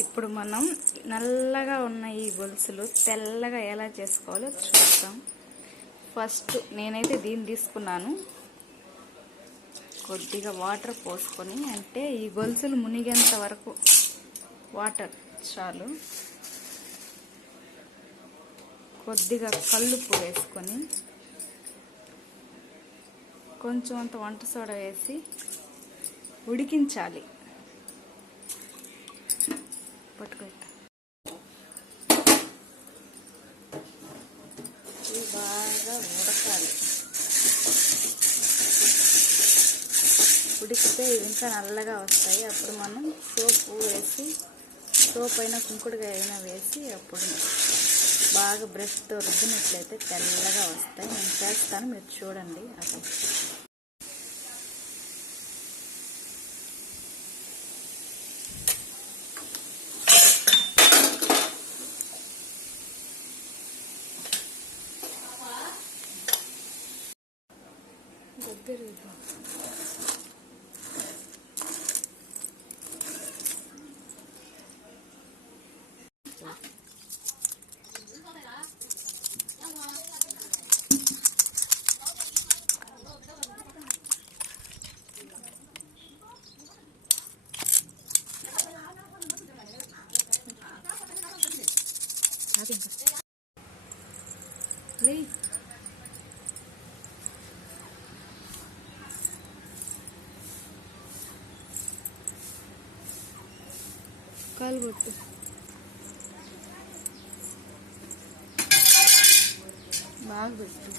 ఇప్పుడు మనం నల్లగా ఉన్న ఈ గొలుసులు తెల్లగా ఎలా చేసుకోవాలో చూద్దాం. ఫస్ట్ నేనైతే దీన్ని తీసుకున్నాను. కొద్దిగా వాటర్ పోసుకొని, అంటే ఈ గొలుసులు మునిగేంత వరకు వాటర్ చాలు. కొద్దిగా కల్లుప్పు వేసుకొని, కొంచెం అంత వంట సోడా వేసి ఉడికించాలి. పట్టుకోండి, ఇవి బాగా ఉడకాలి. ఉడికితే ఇవి ఇంకా నల్లగా వస్తాయి. అప్పుడు మనం సోపు వేసి, సోప్ అయినా కుంకుడుకాయ అయినా వేసి అప్పుడు బాగా బ్రష్తో రుద్దినట్లయితే తెల్లగా వస్తాయి. నేను చేస్తాను, మీరు చూడండి. అది కాలు కొట్టు. బాగా పెట్టు.